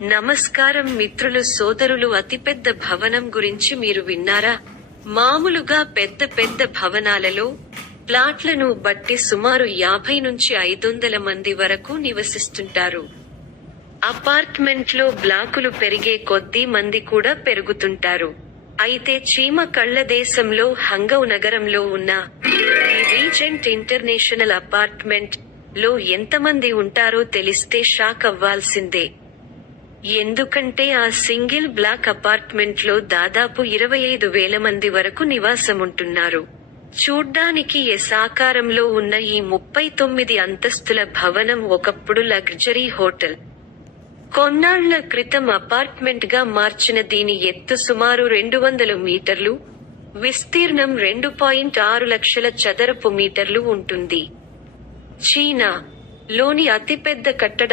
నమస్కారం మిత్రులు సోదరులు అతిపెద్ద భవనం గురించి మీరు విన్నారా? మామూలుగా పెద్ద పెద్ద భవనాలలో ప్లాట్లను బట్టి సుమారు 50 నుంచి 500 మంది వరకు నివసిస్తుంటారు. అపార్ట్మెంట్లో బ్లాకులు పెరిగే కొద్దీ మంది కూడా పెరుగుతుంటారు. అయితే చీమ కళ్ళ దేశంలో హంగౌ నగరంలో ఉన్న ది రీజెంట్ ఇంటర్నేషనల్ అపార్ట్మెంట్ లో ఎంతమంది ఉంటారో తెలిస్తే షాక్ అవ్వాల్సిందే. ఎందుకంటే ఆ సింగిల్ బ్లాక్ అపార్ట్మెంట్ లో దాదాపు 25,000 మంది వరకు నివాసముంటున్నారు. చూడ్డానికి ఎస్ ఆకారంలో ఉన్న ఈ 39 అంతస్తుల భవనం ఒకప్పుడు లగ్జరీ హోటల్. కొన్నాళ్ల క్రితం అపార్ట్మెంట్ గా మార్చిన దీని ఎత్తు సుమారు 200 మీటర్లు, విస్తీర్ణం 2.6 లక్షల చదరపు మీటర్లు ఉంటుంది. చీనా లోని అతిపెద్ద కట్టడ